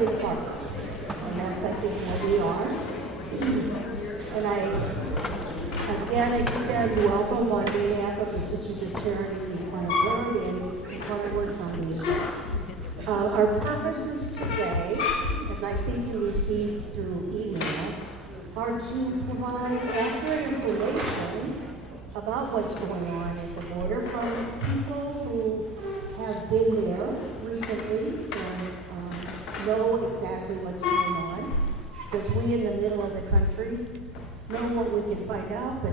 big hearts, and that's, I think, what we are. And I, again, extend welcome on behalf of the Sisters of Charity, the Incarnate Word, and the Incarnate Word Foundation. Our purposes today, as I think you received through email, are to provide accurate information about what's going on at the border from people who have been there recently and know exactly what's going on. Because we in the middle of the country know what we can find out, but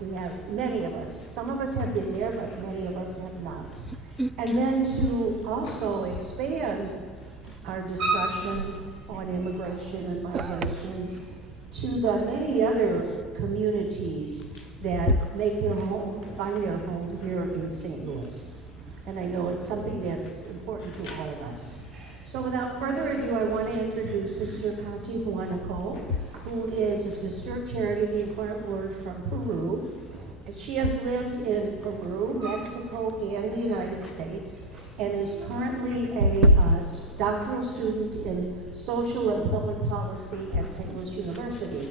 we have many of us. Some of us have been there, but many of us have not. And then to also expand our discussion on immigration and migration to the many other communities that make their home, find their home here in St. Louis. And I know it's something that's important to all of us. So without further ado, I want to introduce Sister Katy Huanaco, who is a Sister of Charity of the Incarnate Word from Peru. She has lived in Peru, Mexico, and the United States, and is currently a doctoral student in social and public policy at St. Louis University.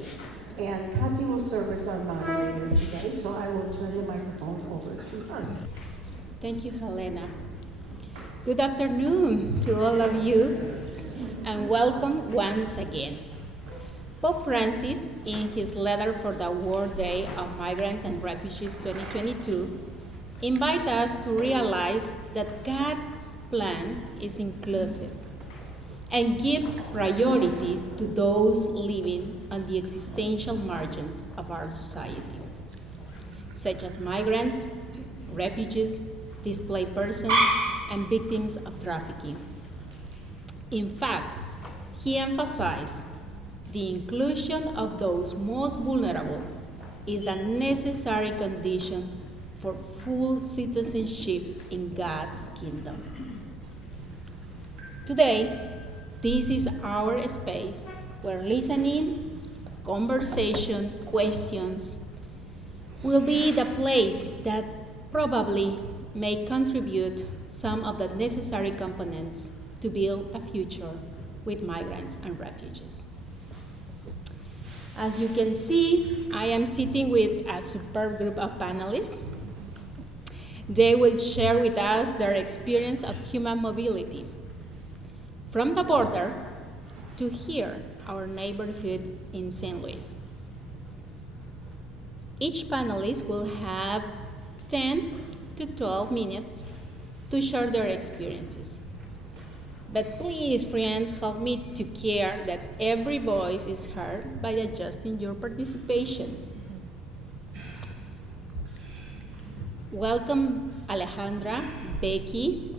And Katy will serve as our moderator today, so I will turn the microphone over to her. Thank you, Helena. Good afternoon to all of you, and welcome once again. Pope Francis, in his letter for the World Day of Migrants and Refugees 2022, invites us to realize that God's plan is inclusive and gives priority to those living on the existential margins of our society, such as migrants, refugees, displaced persons, and victims of trafficking. In fact, he emphasized the inclusion of those most vulnerable is a necessary condition for full citizenship in God's kingdom. Today, this is our space where listening, conversation, questions will be the place that probably may contribute some of the necessary components to build a future with migrants and refugees. As you can see, I am sitting with a superb group of panelists. They will share with us their experience of human mobility, from the border to here, our neighborhood in St. Louis. Each panelist will have 10 to 12 minutes to share their experiences. But please, friends, help me to care that every voice is heard by adjusting your participation. Welcome Alejandra, Becky,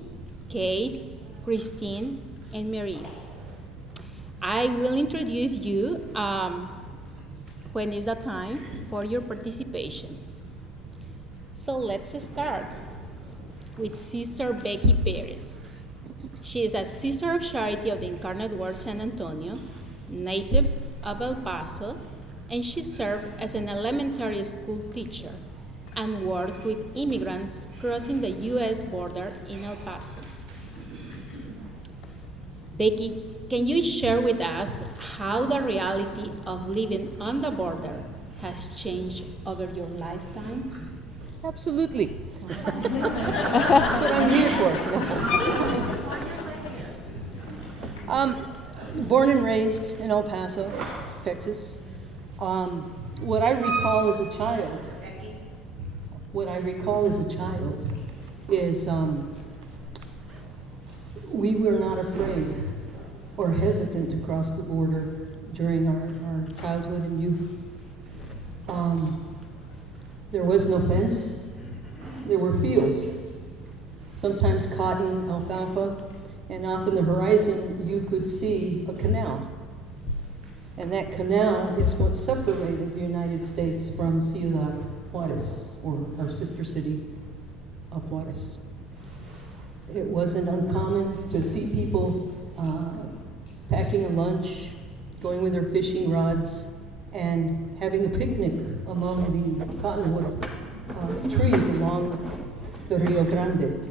Kate, Christine, and Marie. I will introduce you when is the time for your participation. So let's start with Sister Becky Perez. She is a Sister of Charity of the Incarnate Word San Antonio, native of El Paso, and she served as an elementary school teacher and worked with immigrants crossing the U.S. border in El Paso. Becky, can you share with us how the reality of living on the border has changed over your lifetime? Absolutely. That's what I'm here for. Born and raised in El Paso, Texas. What I recall as a child is we were not afraid or hesitant to cross the border during our childhood and youth. There was no fence. There were fields, sometimes cotton, alfalfa, and off in the horizon you could see a canal. And that canal is what separated the United States from Ciudad Juarez, or our sister city of Juarez. It wasn't uncommon to see people packing a lunch, going with their fishing rods, and having a picnic among the cottonwood trees along the Rio Grande.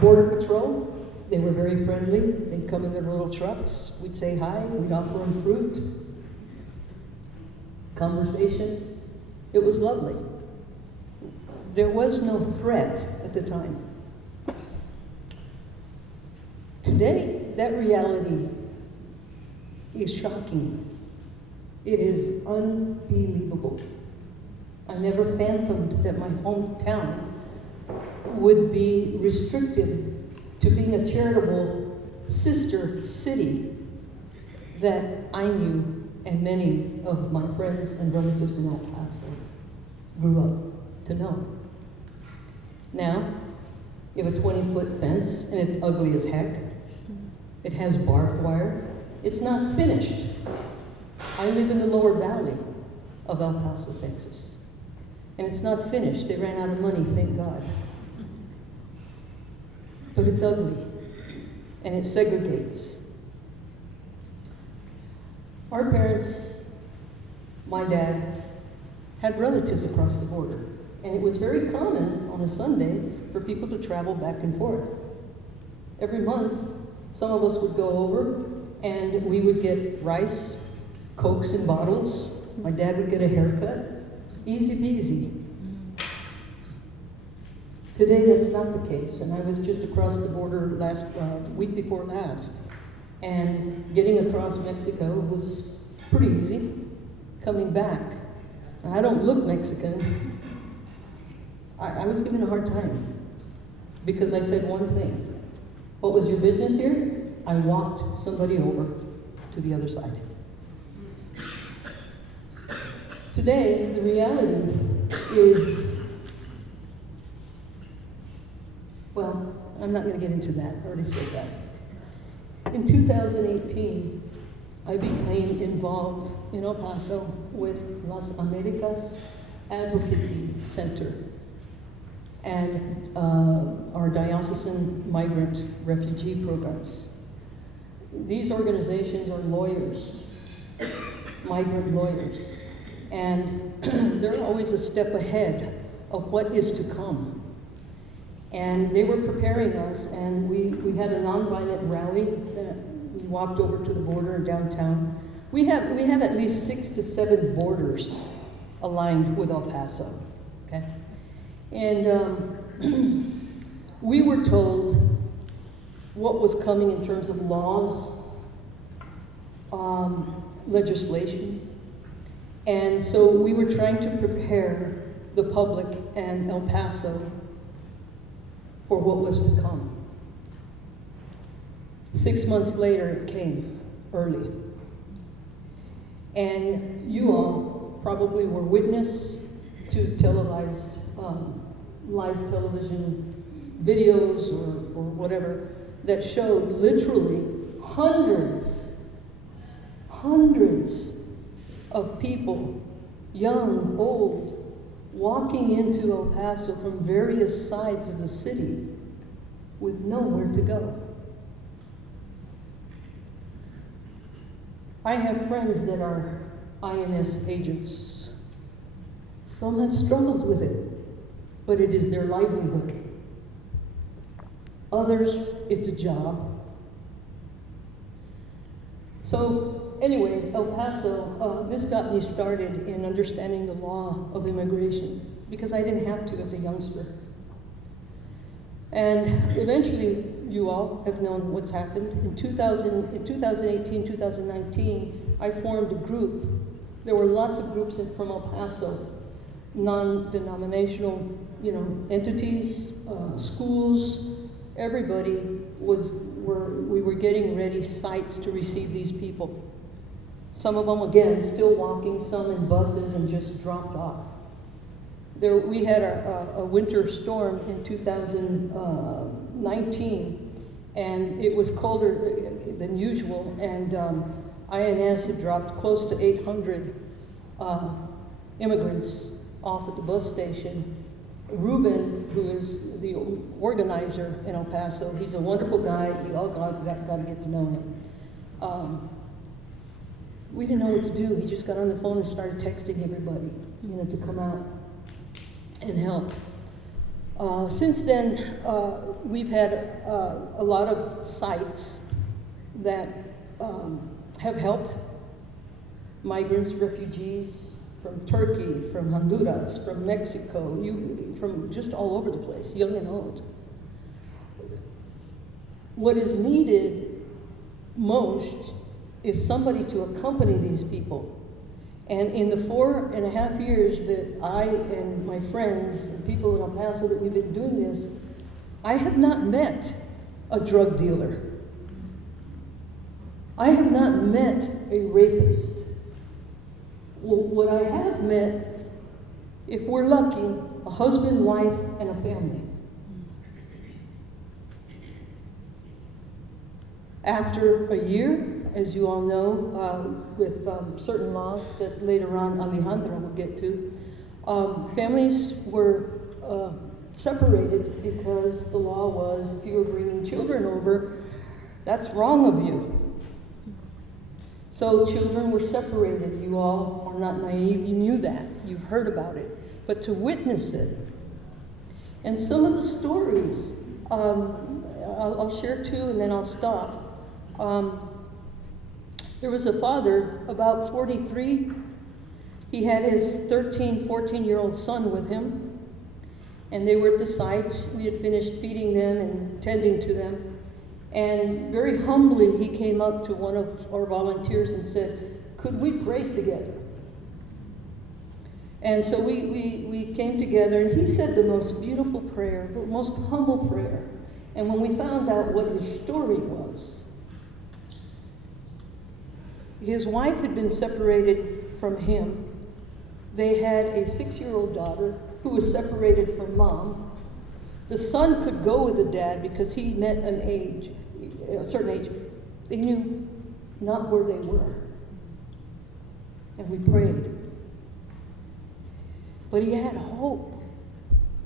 Border Patrol They were very friendly. They'd come in their little trucks. We'd say hi. We'd offer them fruit. Conversation. It was lovely. There was no threat at the time. Today, that reality is shocking. It is unbelievable. I never fathomed that my hometown would be restricted to being a charitable sister city that I knew and many of my friends and relatives in El Paso grew up to know. Now, you have a 20-foot fence, and it's ugly as heck. It has barbed wire. It's not finished. I live in the lower valley of El Paso, Texas. And it's not finished. They ran out of money, thank God. But it's ugly, and it segregates. Our parents, my dad, had relatives across the border, and it was very common on a Sunday for people to travel back and forth. Every month, some of us would go over, and we would get rice, Cokes in bottles. My dad would get a haircut. Easy peasy. Today, that's not the case, and I was just across the border last week before last, and getting across Mexico was pretty easy. Coming back, I don't look Mexican. I was given a hard time because I said one thing. What was your business here? I walked somebody over to the other side. Today, the reality is, well, I'm not going to get into that. I already said that. In 2018, I became involved in El Paso with Las Americas Advocacy Center and our diocesan migrant refugee programs. These organizations are lawyers, migrant lawyers, and they're always a step ahead of what is to come. And they were preparing us, and we had a nonviolent rally that we walked over to the border in downtown. We have at least 6 to 7 borders aligned with El Paso, okay? And we were told what was coming in terms of laws, legislation, and so we were trying to prepare the public and El Paso for what was to come. 6 months later, it came early. And you all probably were witness to televised, live television videos or whatever that showed literally hundreds of people, young, old, walking into El Paso from various sides of the city with nowhere to go. I have friends that are INS agents. Some have struggled with it, but it is their livelihood. Others, it's a job. So anyway, El Paso, this got me started in understanding the law of immigration because I didn't have to as a youngster. And eventually, you all have known what's happened. In 2018, 2019, I formed a group. There were lots of groups from El Paso, non-denominational, entities, schools. Everybody we were getting ready sites to receive these people. Some of them, again, still walking, some in buses and just dropped off. We had a winter storm in 2019, and it was colder than usual, and INS had dropped close to 800 immigrants off at the bus station. Ruben, who is the organizer in El Paso, he's a wonderful guy. You all got to get to know him. We didn't know what to do. He just got on the phone and started texting everybody, to come out and help. Since then, we've had a lot of sites that have helped migrants, refugees from Turkey, from Honduras, from Mexico, from just all over the place, young and old. What is needed most is somebody to accompany these people. And in the 4.5 years that I and my friends and people in El Paso that we've been doing this, I have not met a drug dealer. I have not met a rapist. Well, what I have met, if we're lucky, a husband, wife, and a family. After a year, as you all know, with certain laws that later on Alejandra will get to, families were separated because the law was if you were bringing children over, that's wrong of you. So children were separated. You all are not naive, you knew that, you've heard about it. But to witness it, and some of the stories, I'll share two and then I'll stop. There was a father, about 43. He had his 13, 14-year-old son with him, and they were at the site. We had finished feeding them and tending to them. And very humbly, he came up to one of our volunteers and said, "Could we pray together?" And so we came together, and he said the most beautiful prayer, the most humble prayer. And when we found out what his story was, his wife had been separated from him. They had a 6-year-old daughter who was separated from mom. The son could go with the dad because he met a certain age. They knew not where they were. And we prayed. But he had hope,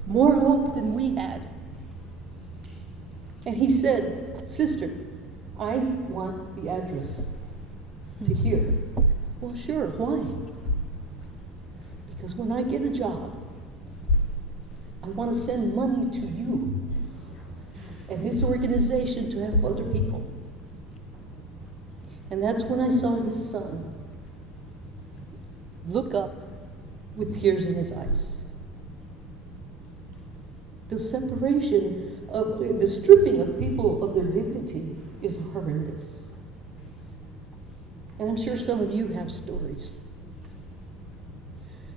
more hope than we had. And he said, "Sister, I want the address to here." Well, sure, why? Because when I get a job, I want to send money to you and this organization to help other people. And that's when I saw his son look up with tears in his eyes. The separation of the stripping of people of their dignity is horrendous. And I'm sure some of you have stories.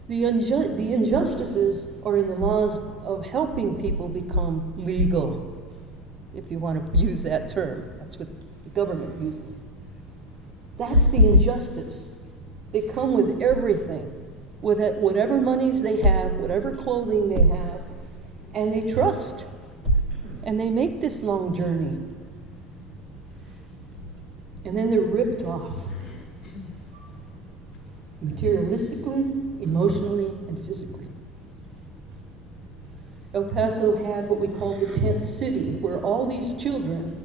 The injustices are in the laws of helping people become legal, if you want to use that term. That's what the government uses. That's the injustice. They come with everything, with whatever monies they have, whatever clothing they have, and they trust. And they make this long journey. And then they're ripped off. Materialistically, emotionally, and physically. El Paso had what we call the tent city, where all these children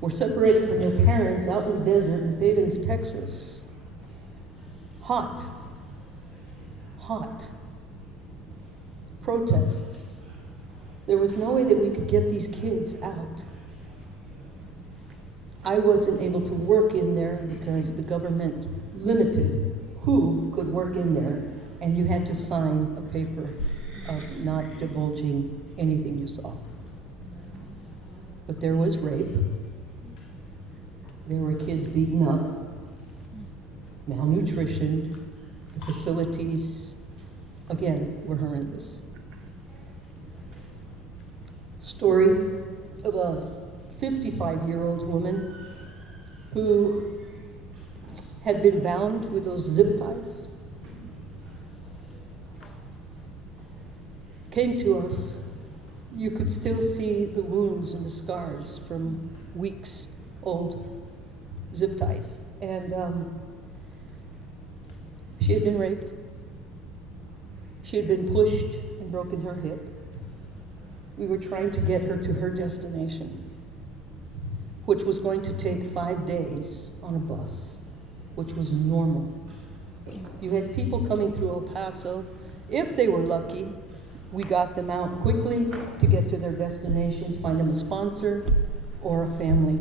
were separated from their parents out in the desert in Fabens, Texas. Hot. Protests. There was no way that we could get these kids out. I wasn't able to work in there because the government limited who could work in there, and you had to sign a paper of not divulging anything you saw. But there was rape. There were kids beaten up, malnutrition. The facilities, again, were horrendous. Story of a 55-year-old woman who had been bound with those zip ties, came to us. You could still see the wounds and the scars from weeks old zip ties. And she had been raped. She had been pushed and broken her hip. We were trying to get her to her destination, which was going to take 5 days on a bus, which was normal. You had people coming through El Paso, if they were lucky, We got them out quickly to get to their destinations, find them a sponsor or a family.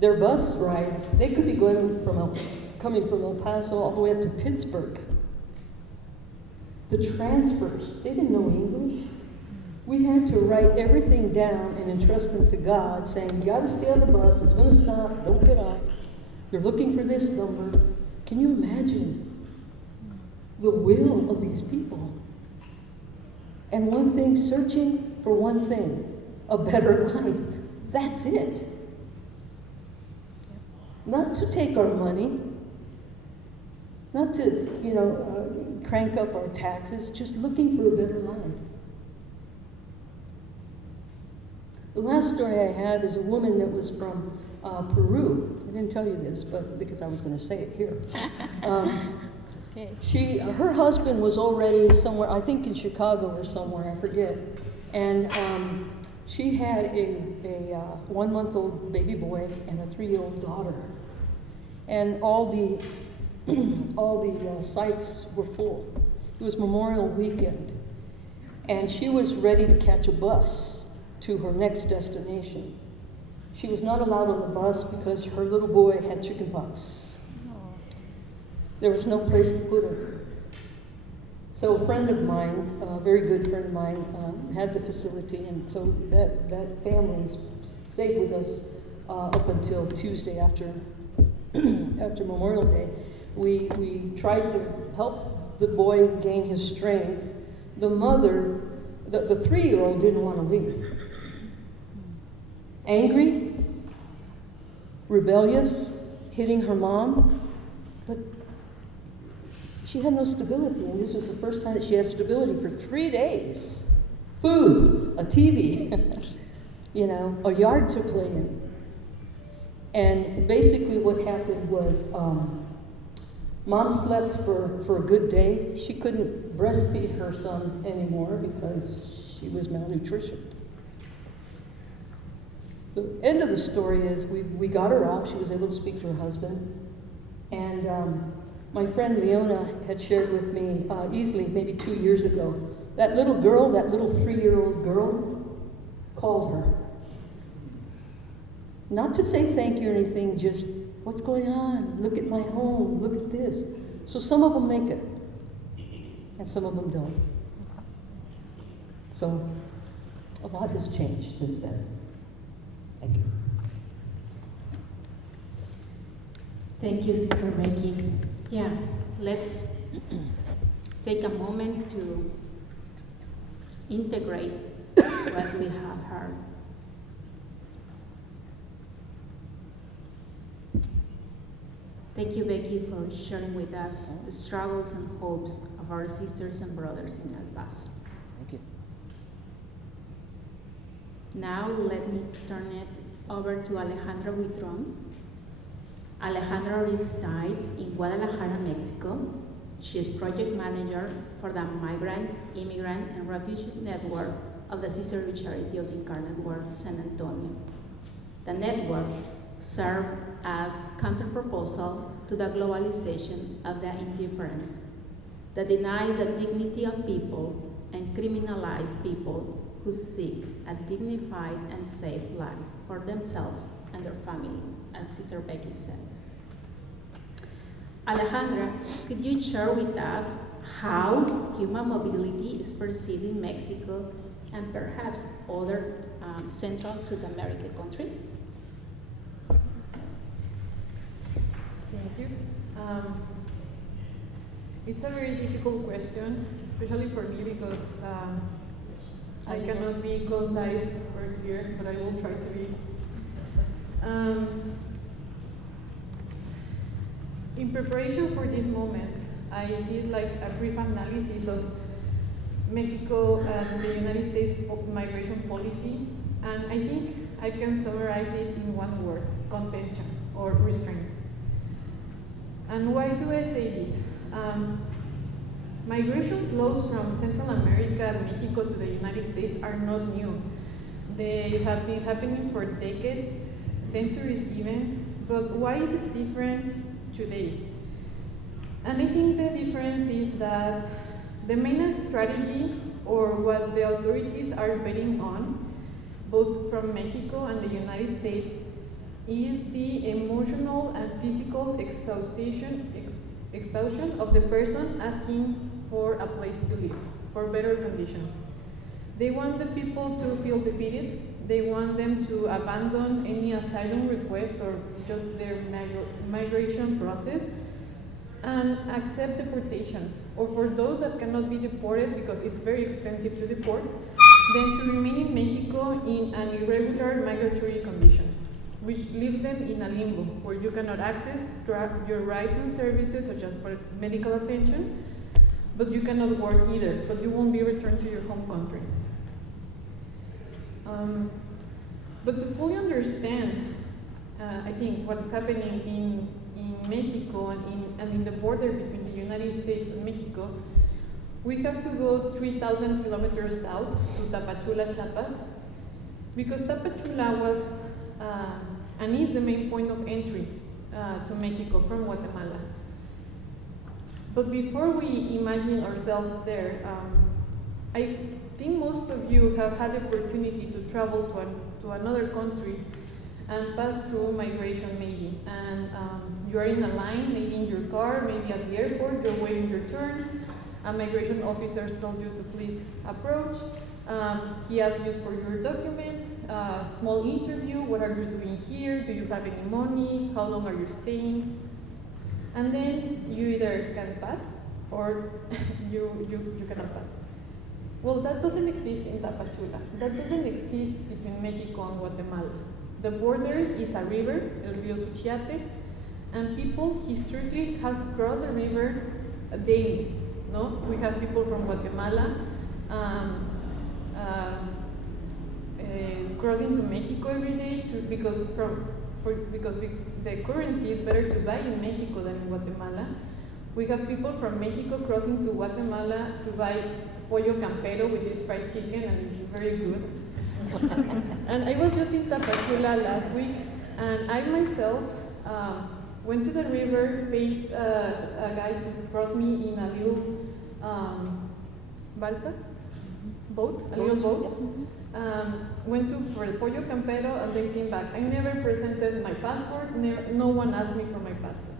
Their bus rides, they could be coming from El Paso all the way up to Pittsburgh. The transfers, they didn't know English. We had to write everything down and entrust them to God, saying, you gotta stay on the bus, it's gonna stop, don't get off. They're looking for this number. Can you imagine the will of these people? And one thing, searching for one thing, a better life. That's it. Not to take our money, not to, crank up our taxes, just looking for a better life. The last story I have is a woman that was from Peru. I didn't tell you this, but because I was going to say it here. Okay. Her husband was already somewhere, I think in Chicago or somewhere, I forget. And she had a 1-month-old baby boy and a 3-year-old daughter. And all the sites were full. It was Memorial Weekend. And she was ready to catch a bus to her next destination. She was not allowed on the bus because her little boy had chickenpox. There was no place to put her. So a friend of mine, a very good friend of mine, had the facility, and so that family stayed with us up until Tuesday after Memorial Day. We tried to help the boy gain his strength. The mother, the 3-year-old didn't want to leave. Angry, rebellious, hitting her mom, but she had no stability, and this was the first time that she had stability for 3 days. Food, a TV, a yard to play in. And basically what happened was mom slept for a good day. She couldn't breastfeed her son anymore because she was malnutritioned. The end of the story is we got her off. She was able to speak to her husband. And my friend Leona had shared with me easily maybe 2 years ago, that little girl, that little 3-year-old girl, called her. Not to say thank you or anything, just, what's going on? Look at my home, look at this. So some of them make it, and some of them don't. So a lot has changed since then. Thank you. Thank you, Sister Becky. Yeah, let's take a moment to integrate what we have heard. Thank you, Becky, for sharing with us the struggles and hopes of our sisters and brothers in El Paso. Thank you. Now let me turn it over to Alejandra Buitron. Alejandra resides in Guadalajara, Mexico. She is project manager for the Migrant, Immigrant, and Refugee Network of the Sisterhood Charity of Incarnate Word San Antonio. The network serves as counterproposal to the globalization of the indifference that denies the dignity of people and criminalizes people who seek a dignified and safe life for themselves and their family, as Sister Becky said. Alejandra, could you share with us how human mobility is perceived in Mexico and perhaps other Central South American countries? Thank you. It's a very difficult question, especially for me because I cannot be concise or clear, but I will try to be. In preparation for this moment, I did like a brief analysis of Mexico and the United States migration policy, and I think I can summarize it in one word: contention or restraint. And why do I say this? Migration flows from Central America and Mexico to the United States are not new. They have been happening for decades, centuries even, but why is it different today? And I think the difference is that The main strategy, or what the authorities are betting on, both from Mexico and the United States, is the emotional and physical exhaustion of the person asking for a place to live, for better conditions. They want the people to feel defeated. They want them to abandon any asylum request or just their migration process and accept deportation. Or for those that cannot be deported because it's very expensive to deport, then to remain in Mexico in an irregular migratory condition, which leaves them in a limbo where you cannot access your rights and services such as for medical attention, but you cannot work either, but you won't be returned to your home country. But to fully understand, I think, what is happening in Mexico and in the border between the United States and Mexico, we have to go 3,000 kilometers south to Tapachula, Chiapas, because Tapachula was and is the main point of entry to Mexico from Guatemala. But before we imagine ourselves there, I think most of you have had the opportunity to travel to another country and pass through migration maybe. And you are in a line, maybe in your car, maybe at the airport, you're waiting your turn. A migration officer told you to please approach. He asks you for your documents, small interview, what are you doing here, do you have any money, how long are you staying? And then you either can pass or you cannot pass. Well, that doesn't exist in Tapachula. That doesn't exist between Mexico and Guatemala. The border is a river, El Río Suchiate, and people historically has crossed the river daily. No, we have people from Guatemala crossing to Mexico every day because the currency is better to buy in Mexico than in Guatemala. We have people from Mexico crossing to Guatemala to buy pollo campero, which is fried chicken, and it's very good. And I was just in Tapachula last week, and I myself went to the river, paid a guy to cross me in a little balsa boat, a little boat. Went for the pollo campero and then came back. I never presented my passport. No one asked me for my passport.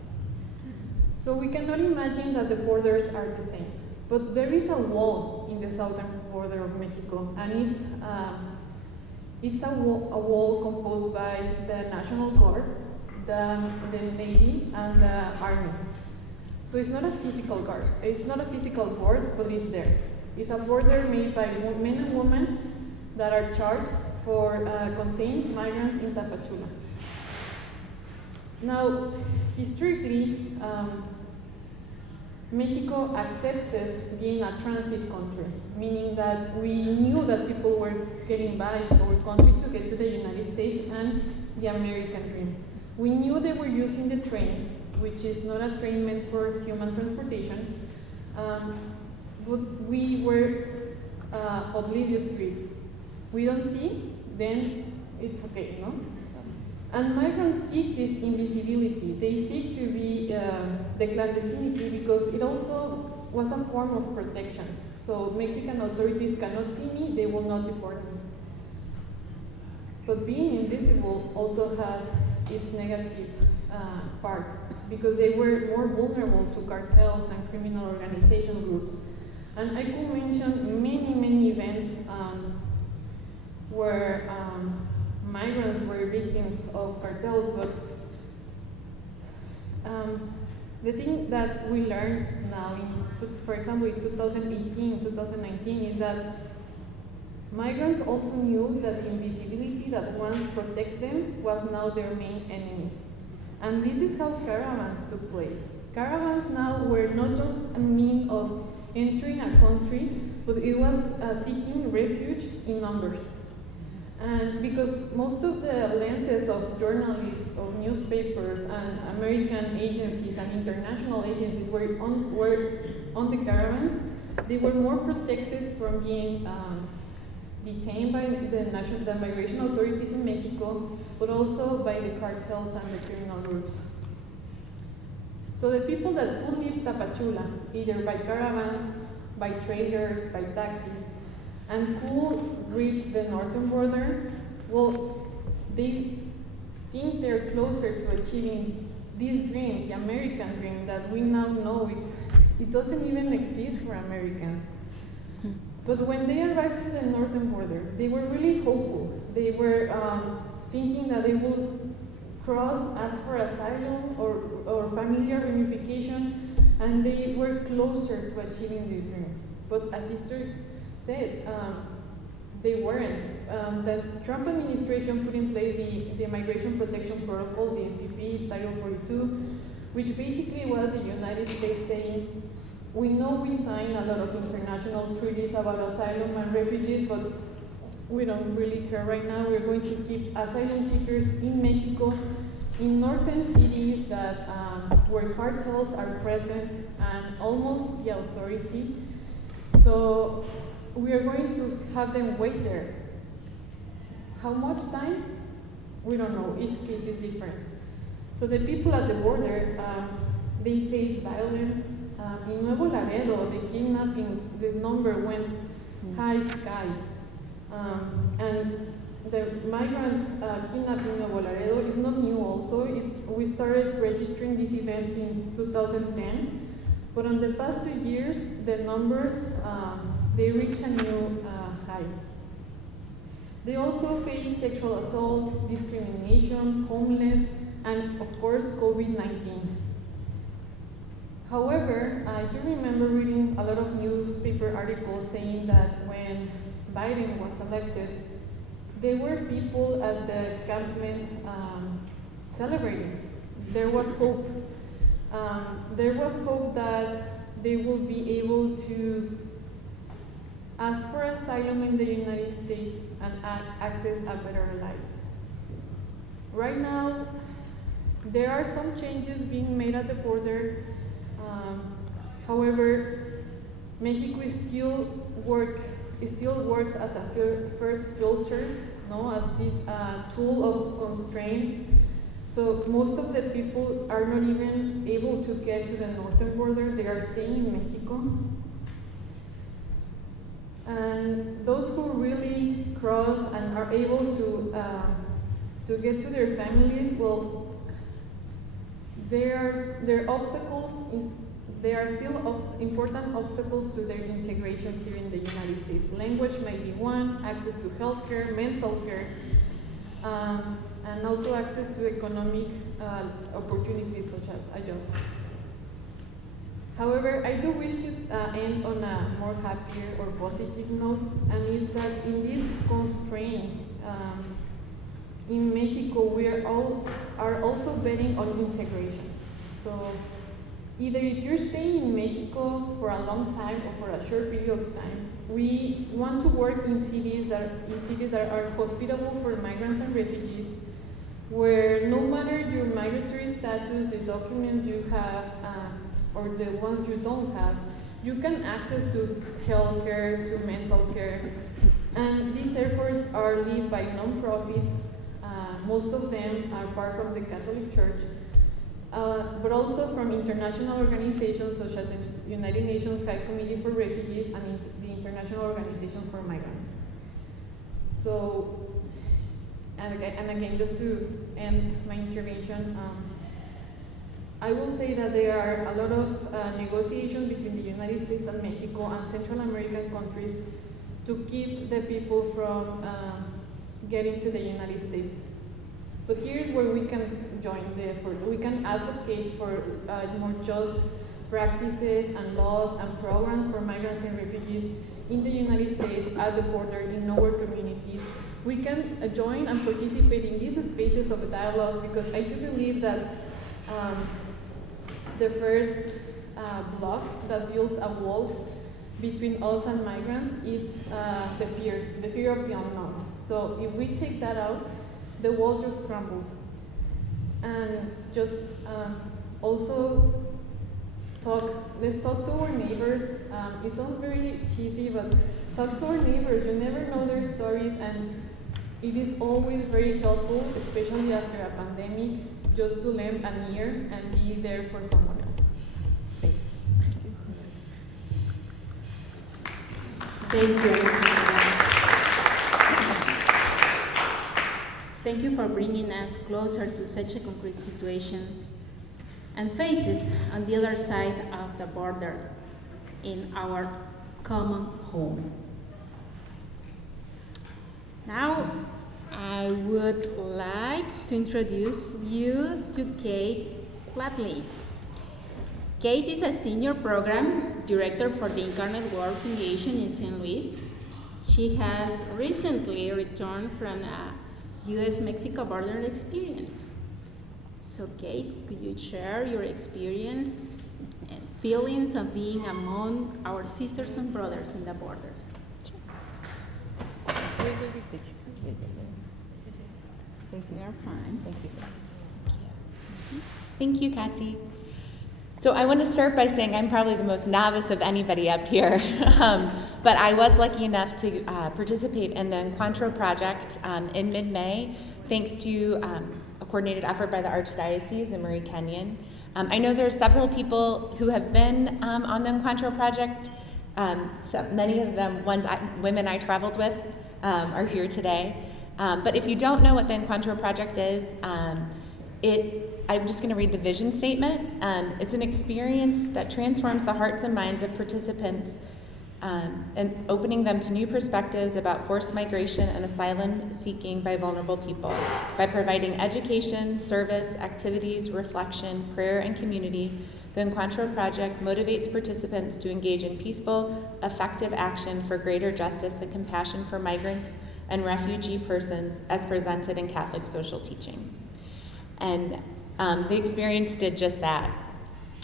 So we cannot imagine that the borders are the same. But there is a wall in the southern border of Mexico, and it's a wall composed by the National Guard, the Navy, and the Army. So it's not a physical guard. It's not a physical board, but it's there. It's a border made by men and women that are charged for contained migrants in Tapachula. Now, historically, Mexico accepted being a transit country, meaning that we knew that people were getting by our country to get to the United States and the American dream. We knew they were using the train, which is not a train meant for human transportation, but we were oblivious to it. We don't see, then it's okay, no? And migrants seek this invisibility. They seek to be the clandestinity because it also was a form of protection. So Mexican authorities cannot see me, they will not deport me. But being invisible also has its negative part because they were more vulnerable to cartels and criminal organization groups. And I could mention many events where migrants were victims of cartels, but the thing that we learned now, for example, in 2018, 2019, is that migrants also knew that the invisibility that once protected them was now their main enemy. And this is how caravans took place. Caravans now were not just a means of entering a country, but it was seeking refuge in numbers. And because most of the lenses of journalists, of newspapers, and American agencies and international agencies were on the caravans, they were more protected from being detained by the migration authorities in Mexico, but also by the cartels and the criminal groups. So the people that could leave Tapachula, either by caravans by trailers, by taxis, and could reach the northern border, well, they think they're closer to achieving this dream, the American dream, that we now know it doesn't even exist for Americans. But when they arrived to the northern border, they were really hopeful. They were thinking that they would cross, ask for asylum or familiar reunification, and they were closer to achieving their dream. But as Sister said, they weren't. The Trump administration put in place the Migration Protection Protocols, the MPP, Title 42, which basically was the United States saying, we know we signed a lot of international treaties about asylum and refugees, but we don't really care right now. We're going to keep asylum seekers in Mexico, in northern cities that where cartels are present and almost the authority. So we are going to have them wait there. How much time? We don't know. Each case is different. So the people at the border, they face violence. In Nuevo Laredo, the kidnappings, the number went high sky. And the migrants kidnapping in Nuevo Laredo is not new also. We started registering these events since 2010. But in the past 2 years, the numbers, they reach a new high. They also face sexual assault, discrimination, homeless, and of course, COVID-19. However, I do remember reading a lot of newspaper articles saying that when Biden was elected, there were people at the campments celebrating. There was hope. There was hope that they will be able to ask for asylum in the United States and access a better life. Right now, there are some changes being made at the border. However, Mexico still works as a first filter, no, as this tool of constraint. So most of the people are not even able to get to the northern border. They are staying in Mexico. And those who really cross and are able to get to their families, well, there are obstacles. There are still important obstacles to their integration here in the United States. Language might be one, access to healthcare, mental care, and also access to economic opportunities such as a job. However, I do wish to end on a more happier or positive note, and is that in this constraint, in Mexico, we are also betting on integration. So either if you're staying in Mexico for a long time or for a short period of time, we want to work in cities that are hospitable for migrants and refugees, where no matter your migratory status, the documents you have, or the ones you don't have, you can access to healthcare, to mental care. And these efforts are led by non-profits. Most of them are part from the Catholic Church, but also from international organizations such as the United Nations High Committee for Refugees and the International Organization for Migrants. So, and again, just to end my intervention, I will say that there are a lot of negotiations between the United States and Mexico and Central American countries to keep the people from getting to the United States. But here's where we can join the effort. We can advocate for more just practices and laws and programs for migrants and refugees in the United States, at the border, in our communities. We can join and participate in these spaces of dialogue, because I do believe that the first block that builds a wall between us and migrants is the fear of the unknown. So if we take that out, the wall just crumbles. And just also let's talk to our neighbors. It sounds very cheesy, but talk to our neighbors. You never know their stories, and it is always very helpful, especially after a pandemic, just to lend an ear and be there for someone else. Thank you. Thank you. Thank you for bringing us closer to such a concrete situations and faces on the other side of the border in our common home. Now, I would like to introduce you to Kate Flatley. Kate is a senior program director for the Incarnate Word Foundation in St. Louis. She has recently returned from a U.S.-Mexico border experience. So Kate, could you share your experience and feelings of being among our sisters and brothers in the borders? Thank you. We are fine. Thank you. Thank you, Kathy. So I want to start by saying I'm probably the most novice of anybody up here, but I was lucky enough to participate in the Encuentro project in mid-May, thanks to a coordinated effort by the Archdiocese and Marie Kenyon. I know there are several people who have been on the Encuentro project. So many of them, women I traveled with, are here today. But if you don't know what the Encuentro project is, I'm just going to read the vision statement. It's an experience that transforms the hearts and minds of participants and opening them to new perspectives about forced migration and asylum seeking by vulnerable people. By providing education, service, activities, reflection, prayer, and community, the Encuentro Project motivates participants to engage in peaceful, effective action for greater justice and compassion for migrants and refugee persons as presented in Catholic social teaching. And the experience did just that.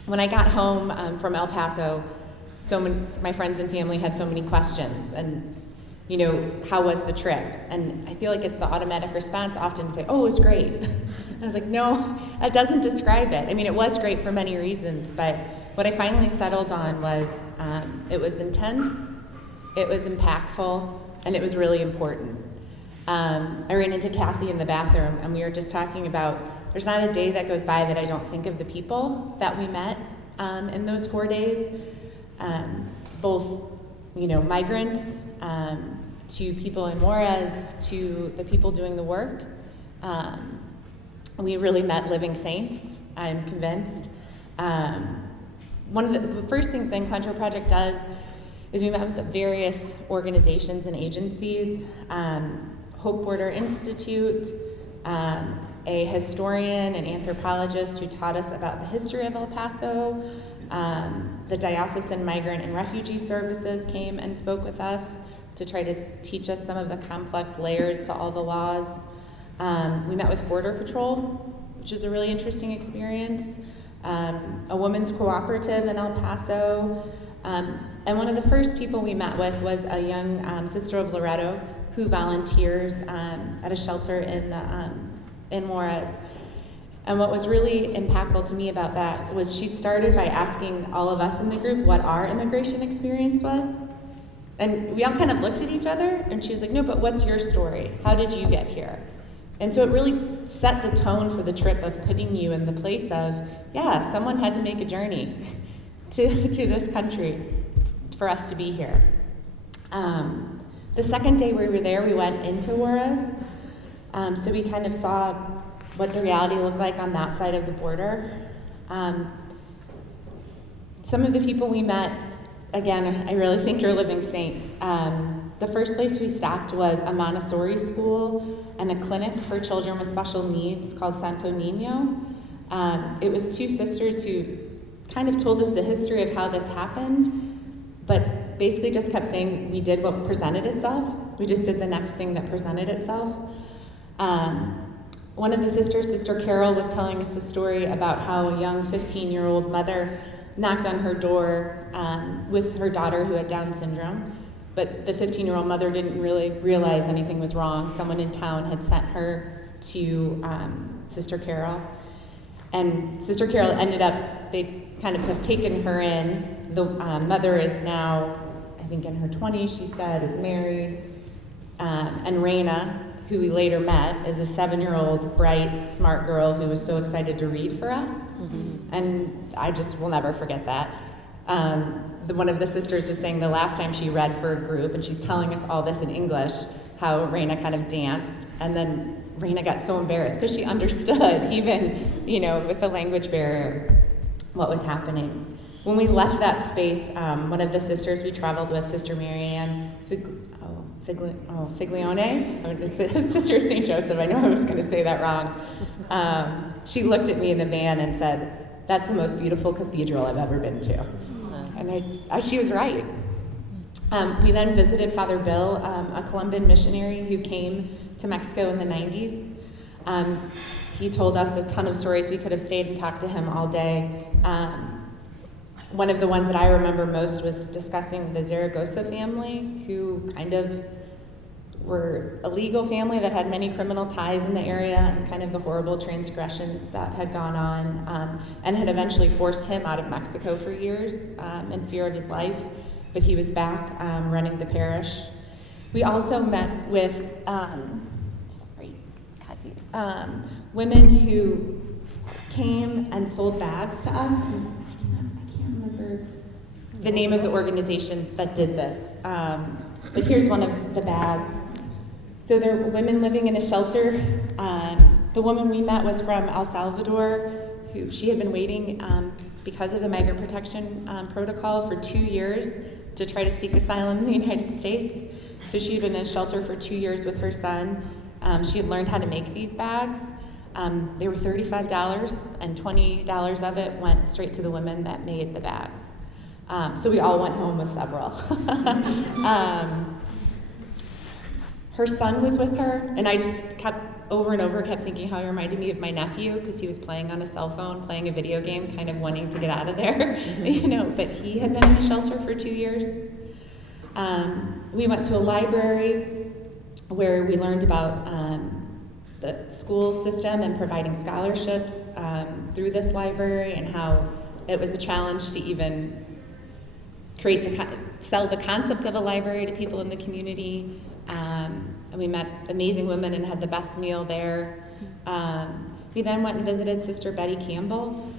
When I got home from El Paso, my friends and family had so many questions, and how was the trip? And I feel like it's the automatic response often to say, oh, it was great. I was like, no, that doesn't describe it. I mean, it was great for many reasons, but what I finally settled on was it was intense, it was impactful, and it was really important. I ran into Kathy in the bathroom, and we were just talking about there's not a day that goes by that I don't think of the people that we met in those 4 days, both migrants, to people in Juarez, to the people doing the work. We really met living saints, I'm convinced. One of the first things the Encuentro Project does is we met with various organizations and agencies, Hope Border Institute, a historian and anthropologist who taught us about the history of El Paso. The Diocesan Migrant and Refugee Services came and spoke with us to try to teach us some of the complex layers to all the laws. We met with Border Patrol, which was a really interesting experience, a women's cooperative in El Paso, and one of the first people we met with was a young sister of Loreto who volunteers at a shelter in Juarez. And what was really impactful to me about that was she started by asking all of us in the group what our immigration experience was. And we all kind of looked at each other, and she was like, no, but what's your story? How did you get here? And so it really set the tone for the trip of putting you in the place of, yeah, someone had to make a journey to this country for us to be here. The second day we were there, we went into Juarez. So we kind of saw what the reality looked like on that side of the border. Some of the people we met, again, I really think are living saints. The first place we stopped was a Montessori school and a clinic for children with special needs called Santo Niño. It was two sisters who kind of told us the history of how this happened, but basically just kept saying we did what presented itself. We just did the next thing that presented itself. One of the sisters, Sister Carol, was telling us a story about how a young 15-year-old mother knocked on her door with her daughter who had Down syndrome, but the 15-year-old mother didn't really realize anything was wrong. Someone in town had sent her to Sister Carol, and Sister Carol ended up, they kind of have taken her in. The mother is now, I think in her 20s, she said, is married, and Reina, who we later met, is a 7-year-old, bright, smart girl who was so excited to read for us. Mm-hmm. And I just will never forget that. One of the sisters was saying the last time she read for a group, and she's telling us all this in English, how Raina kind of danced, and then Raina got so embarrassed because she understood, even, with the language barrier, what was happening. When we left that space, one of the sisters we traveled with, Sister Marianne Figlione, Sister St. Joseph, I know I was going to say that wrong. She looked at me in the van and said, "That's the most beautiful cathedral I've ever been to." And she was right. We then visited Father Bill, a Colombian missionary who came to Mexico in the 90s. He told us a ton of stories. We could have stayed and talked to him all day. One of the ones that I remember most was discussing the Zaragoza family, who kind of were a legal family that had many criminal ties in the area, and kind of the horrible transgressions that had gone on, and had eventually forced him out of Mexico for years in fear of his life, but he was back running the parish. We also met with women who came and sold bags to us. I can't remember the name of the organization that did this, but here's one of the bags. So there were women living in a shelter. The woman we met was from El Salvador, who she had been waiting because of the migrant protection protocol for 2 years to try to seek asylum in the United States. So she had been in a shelter for 2 years with her son. She had learned how to make these bags. They were $35, and $20 of it went straight to the women that made the bags. So we all went home with several. Her son was with her, and I just kept thinking how he reminded me of my nephew, because he was playing on a cell phone, playing a video game, kind of wanting to get out of there, but he had been in a shelter for 2 years. We went to a library where we learned about the school system and providing scholarships through this library, and how it was a challenge to even sell the concept of a library to people in the community. And we met amazing women and had the best meal there. We then went and visited Sister Betty Campbell.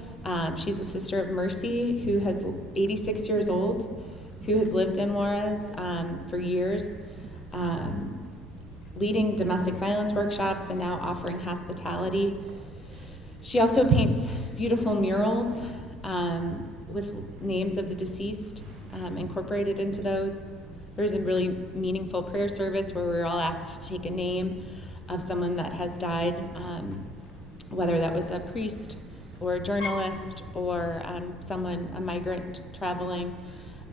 She's a Sister of Mercy who is 86 years old, who has lived in Juarez for years, leading domestic violence workshops and now offering hospitality. She also paints beautiful murals with names of the deceased incorporated into those. There's a really meaningful prayer service where we were all asked to take a name of someone that has died, whether that was a priest or a journalist or a migrant traveling.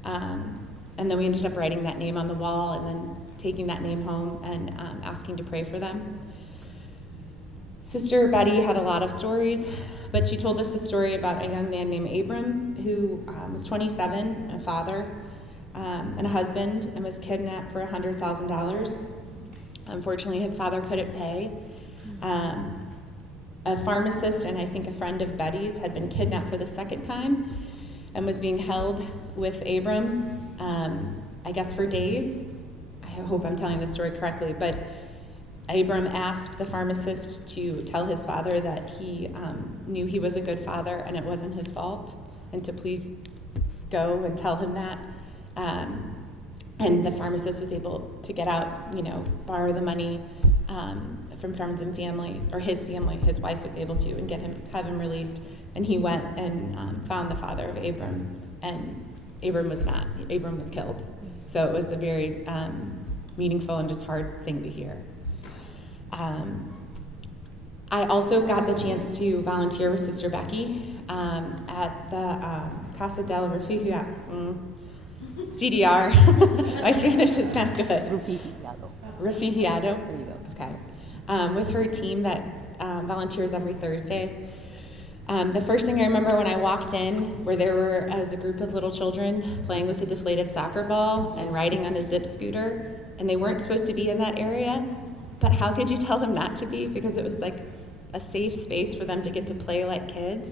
And then we ended up writing that name on the wall and then taking that name home and asking to pray for them. Sister Betty had a lot of stories, but she told us a story about a young man named Abram who was 27, a father, and a husband, and was kidnapped for $100,000. Unfortunately, his father couldn't pay. A pharmacist and I think a friend of Betty's had been kidnapped for the second time and was being held with Abram, I guess for days. I hope I'm telling this story correctly, but Abram asked the pharmacist to tell his father that he knew he was a good father and it wasn't his fault, and to please go and tell him that. And the pharmacist was able to get out, borrow the money from friends and family, or his family. His wife was able to, and have him released. And he went and found the father of Abram, and Abram was not. Abram was killed. So it was a very meaningful and just hard thing to hear. I also got the chance to volunteer with Sister Becky at the Casa del Refugio. CDR. My Spanish is not good. Refugiado. There you go. Okay. With her team that volunteers every Thursday. The first thing I remember when I walked in, where there were as a group of little children playing with a deflated soccer ball and riding on a zip scooter, and they weren't supposed to be in that area, but how could you tell them not to be? Because it was like a safe space for them to get to play like kids.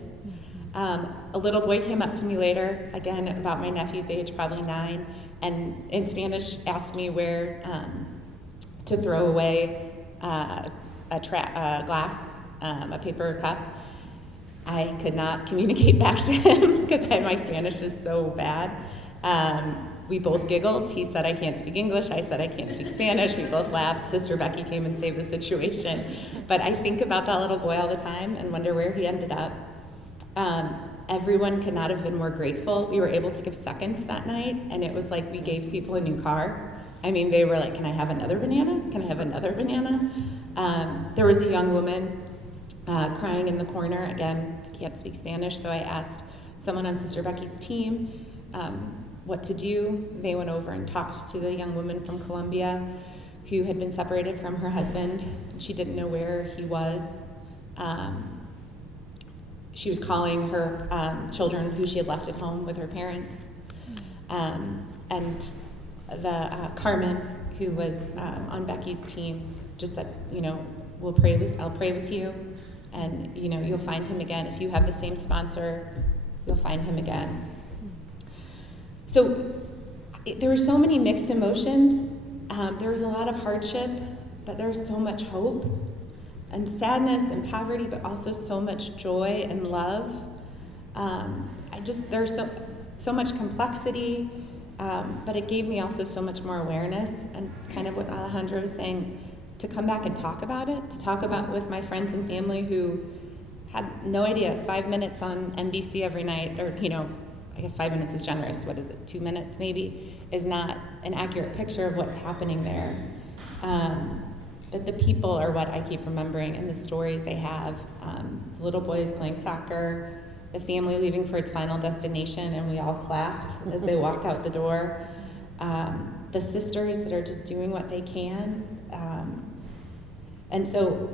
A little boy came up to me later, again about my nephew's age, probably 9, and in Spanish asked me where to throw away a glass, a paper cup. I could not communicate back to him because my Spanish is so bad. We both giggled. He said, I can't speak English. I said, I can't speak Spanish. We both laughed. Sister Becky came and saved the situation. But I think about that little boy all the time and wonder where he ended up. Everyone could not have been more grateful. We were able to give seconds that night, and it was like we gave people a new car. I mean, they were like, can I have another banana? Can I have another banana? There was a young woman crying in the corner. Again, I can't speak Spanish, so I asked someone on Sister Becky's team what to do. They went over and talked to the young woman from Colombia who had been separated from her husband. She didn't know where he was. She was calling her children who she had left at home with her parents. And the Carmen, who was on Becky's team, just said, I'll pray with you, and you'll find him again. If you have the same sponsor, you'll find him again. So there were so many mixed emotions. There was a lot of hardship, but there was so much hope and sadness and poverty, but also so much joy and love. There's so much complexity, but it gave me also so much more awareness, and kind of what Alejandro was saying, to come back and talk about it, to talk about with my friends and family who had no idea. 5 minutes on NBC every night, or I guess 5 minutes is generous. What is it, 2 minutes maybe, is not an accurate picture of what's happening there. But the people are what I keep remembering, and the stories they have. The little boys playing soccer, the family leaving for its final destination, and we all clapped as they walked out the door. The sisters that are just doing what they can. And so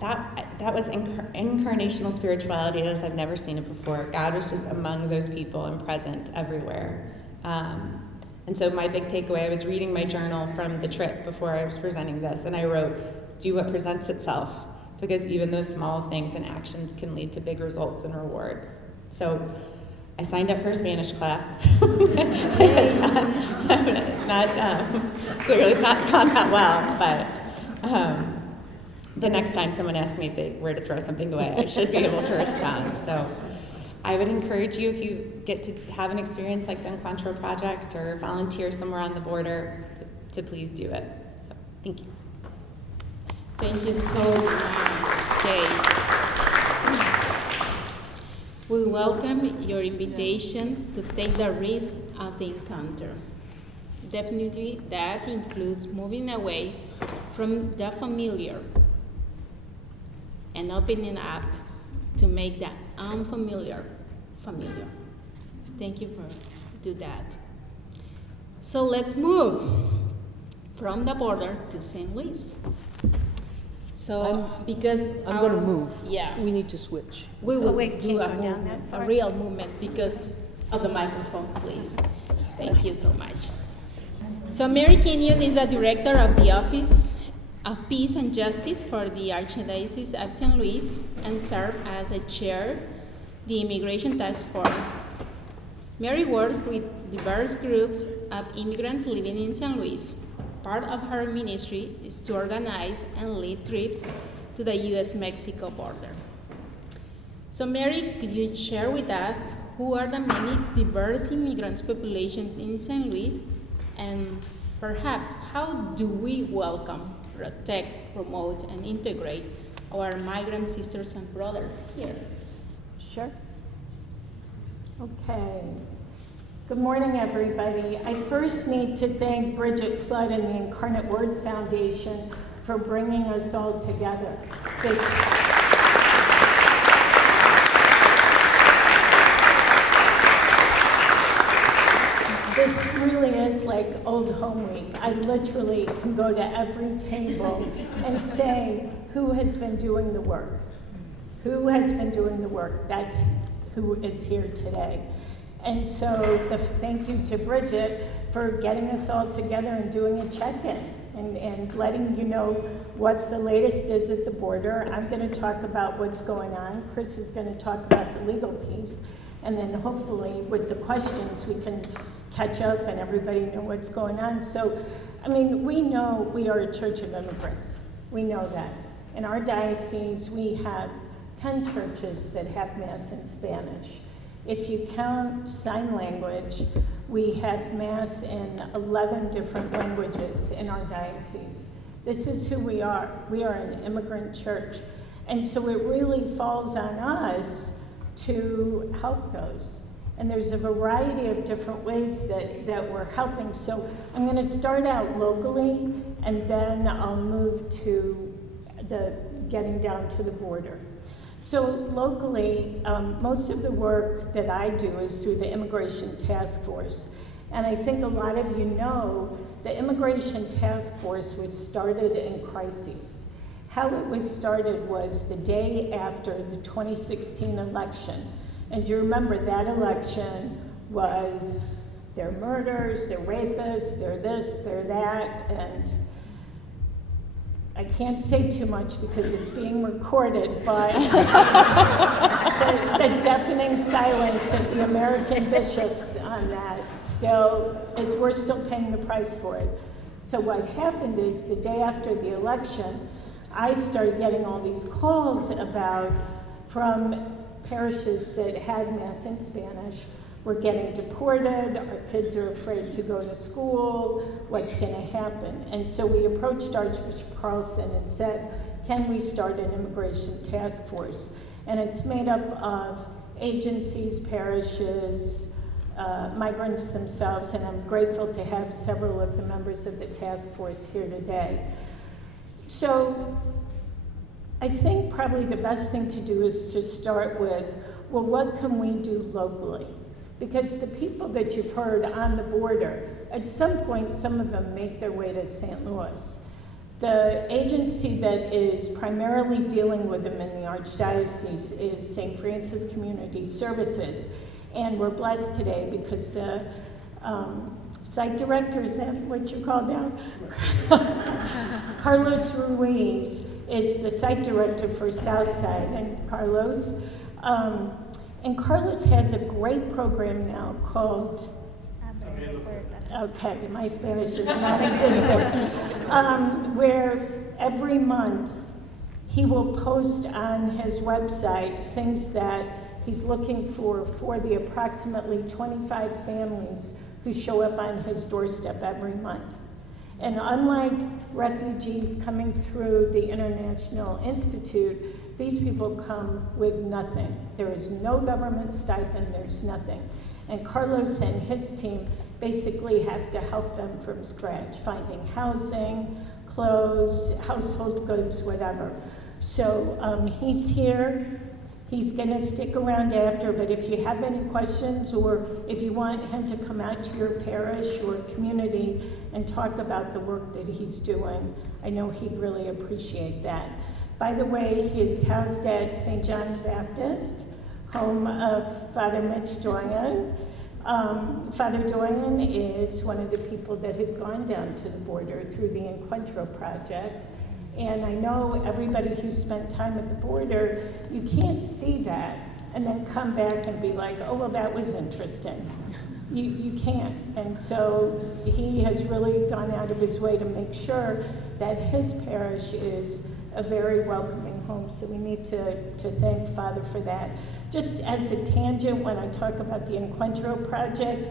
that was incarnational spirituality as I've never seen it before. God was just among those people and present everywhere. And so my big takeaway, I was reading my journal from the trip before I was presenting this, and I wrote, do what presents itself, because even those small things and actions can lead to big results and rewards. So I signed up for a Spanish class. Clearly it's not gone that well, but the next time someone asks me if they were to throw something away, I should be able to respond. So I would encourage you, if you get to have an experience like the Encuentro Project or volunteer somewhere on the border, to please do it. So thank you. Thank you so much, Kate. We welcome your invitation to take the risk of the encounter. Definitely, that includes moving away from the familiar and opening up to make the unfamiliar familiar. Thank you for doing that. So let's move from the border to St. Louis. So because I'm going to move. Yeah. We need to switch. We will wait, do can you a go down movement, that a far? real movement, because of the microphone, please. Thank you so much. So Mary Kenyon is the director of the Office of Peace and Justice for the Archdiocese of St. Louis and served as a chair the Immigration Task Force. Mary works with diverse groups of immigrants living in St. Louis. Part of her ministry is to organize and lead trips to the U.S.-Mexico border. So Mary, could you share with us who are the many diverse immigrants populations in St. Louis, and perhaps how do we welcome, protect, promote, and integrate our migrant sisters and brothers here? Sure. Okay. Good morning, everybody. I first need to thank Bridget Flood and the Incarnate Word Foundation for bringing us all together. This really is like old home week. I literally can go to every table and say, who has been doing the work? Who has been doing the work? That's who is here today. And so thank you to Bridget for getting us all together and doing a check-in and letting you know what the latest is at the border. I'm going to talk about what's going on. Chris is going to talk about the legal piece. And then hopefully with the questions we can catch up and everybody know what's going on. So, I mean, we know we are a church of immigrants. We know that. In our diocese, we have 10 churches that have Mass in Spanish. If you count sign language, we have Mass in 11 different languages in our diocese. This is who we are. We are an immigrant church. And so it really falls on us to help those. And there's a variety of different ways that we're helping. So I'm going to start out locally, and then I'll move to getting down to the border. So locally, most of the work that I do is through the Immigration Task Force. And I think a lot of you know the Immigration Task Force was started in crises. How it was started was the day after the 2016 election. And you remember that election was they're murders, they're rapists, they're this, they're that, and I can't say too much because it's being recorded, but the deafening silence of the American bishops on that we're still paying the price for it. So what happened is the day after the election, I started getting all these calls from parishes that had Mass in Spanish. We're getting deported, our kids are afraid to go to school, what's going to happen? And so we approached Archbishop Carlson and said, can we start an immigration task force? And it's made up of agencies, parishes, migrants themselves, and I'm grateful to have several of the members of the task force here today. So I think probably the best thing to do is to start with, well, what can we do locally? Because the people that you've heard on the border, at some point, some of them make their way to St. Louis. The agency that is primarily dealing with them in the Archdiocese is St. Francis Community Services. And we're blessed today because the site director, is that what you call now? Carlos Ruiz is the site director for Southside. And Carlos has a great program now called, okay, my Spanish is non-existent, where every month he will post on his website things that he's looking for the approximately 25 families who show up on his doorstep every month. And unlike refugees coming through the International Institute, these people come with nothing. There is no government stipend, there's nothing. And Carlos and his team basically have to help them from scratch, finding housing, clothes, household goods, whatever. So he's here. He's going to stick around after, but if you have any questions or if you want him to come out to your parish or community and talk about the work that he's doing, I know he'd really appreciate that. By the way, he's housed at St. John Baptist, home of Father Mitch Doyen. Father Doyen is one of the people that has gone down to the border through the Encuentro Project. And I know everybody who spent time at the border, you can't see that and then come back and be like, oh, well, that was interesting. You can't. And so he has really gone out of his way to make sure that his parish is a very welcoming home. So we need to thank Father for that. Just as a tangent, when I talk about the Encuentro Project,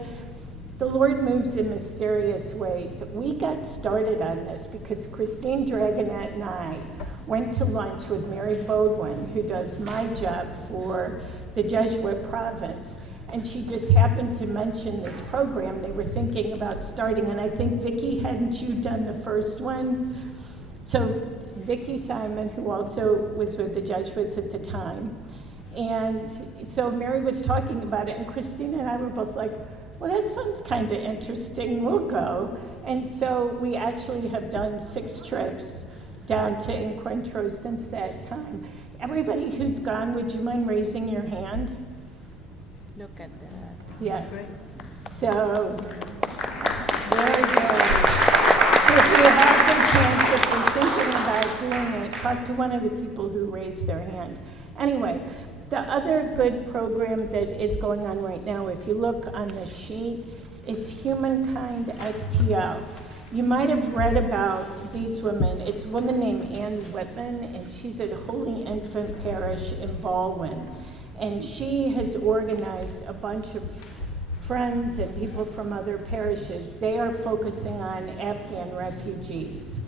the Lord moves in mysterious ways. We got started on this because Christine Dragonette and I went to lunch with Mary Bodwin, who does my job for the Jesuit province. And she just happened to mention this program they were thinking about starting. And I think, Vicki, hadn't you done the first one? So Vicki Simon, who also was with the Jesuits at the time. And so Mary was talking about it, and Christine and I were both like, well, that sounds kind of interesting, we'll go. And so we actually have done 6 trips down to Encuentro since that time. Everybody who's gone, would you mind raising your hand? Look at that. Yeah. So, very good. If you have the chance, if you're thinking about doing it, talk to one of the people who raised their hand. Anyway, the other good program that is going on right now, if you look on the sheet, it's Humankind STO. You might have read about these women. It's a woman named Ann Whitman, and she's at Holy Infant Parish in Baldwin. And she has organized a bunch of friends and people from other parishes. They are focusing on Afghan refugees.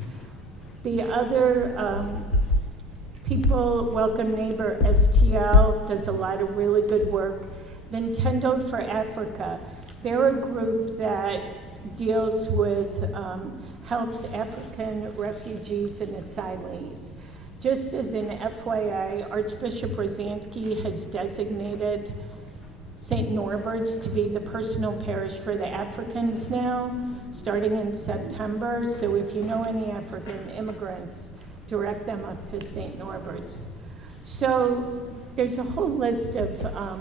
The other people, Welcome Neighbor STL, does a lot of really good work. Nintendo for Africa, they're a group that deals with, helps African refugees and asylees. Just as an FYI, Archbishop Rosansky has designated St. Norbert's to be the personal parish for the Africans now, starting in September. So if you know any African immigrants, direct them up to St. Norbert's. So there's a whole list of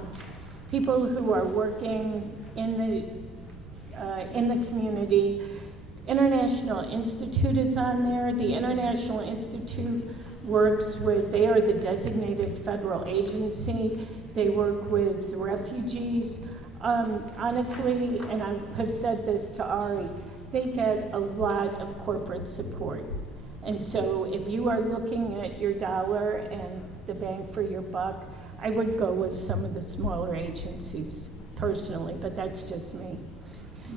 people who are working in the community. International Institute is on there. The International Institute works with, they are the designated federal agency. They work with refugees. Honestly, and I have said this to Ari, they get a lot of corporate support. And so if you are looking at your dollar and the bang for your buck, I would go with some of the smaller agencies personally, but that's just me.